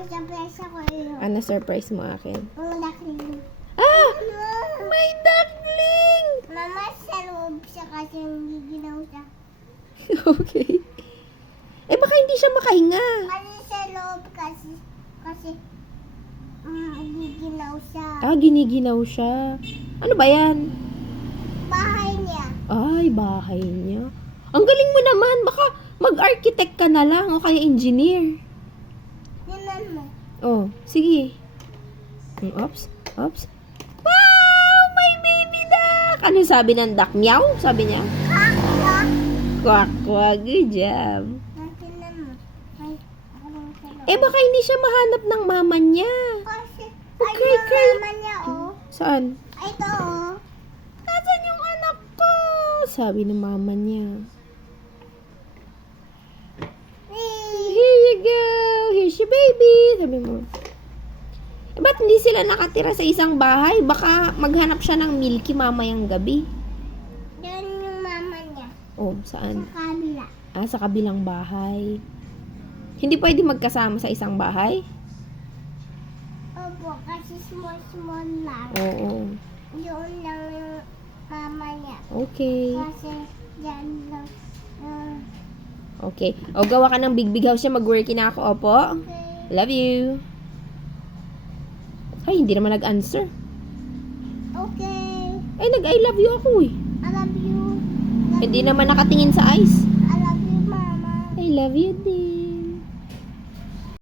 Surprise ako yun. Ano surprise mo akin? Ang duckling. Ah! May duckling! Mama, sa loob siya kasi giginaw siya. Okay. Eh, baka hindi siya makahinga. Kasi sa loob kasi giginaw siya. Ah, giniginaw siya. Ano ba yan? Bahay niya. Ay, bahay niya. Ang galing mo naman. Baka mag-architect ka na lang o kaya engineer. Tingnan mo. Oh, sige. Oops, oops. Wow! May baby duck! Ano sabi ng duck? Meow? Sabi niya. Kakwa. Quack, quack. Good job. Tingnan mo. Ay, anong sa loob? Eh, baka hindi siya mahanap ng mama niya. Kasi, Okay, ay, okay. yung mama niya, oh. Saan? Ito, oh. Nasaan yung anak ko? Sabi ng mama niya. Here you go. Here's your baby. Sabi mo. Eh, ba't hindi sila nakatira sa isang bahay? Baka maghanap siya ng Milky mamayang gabi. Yan yung mama niya. Oh, Sa saan? kabila. Ah, sa kabilang bahay. Hindi pwede magkasama sa isang bahay? Opo, kasi small lang. Oo. Yun lang yung mama niya. Okay. Kasi yan lang. Okay. O, gawa ka ng big house siya. Mag-worky na ako, opo. Okay. Love you. Ay, hindi naman nag-answer. Okay. Ay, nag-I love you ako eh. I love you. Hindi naman nakatingin sa eyes. I love you, mama. I love you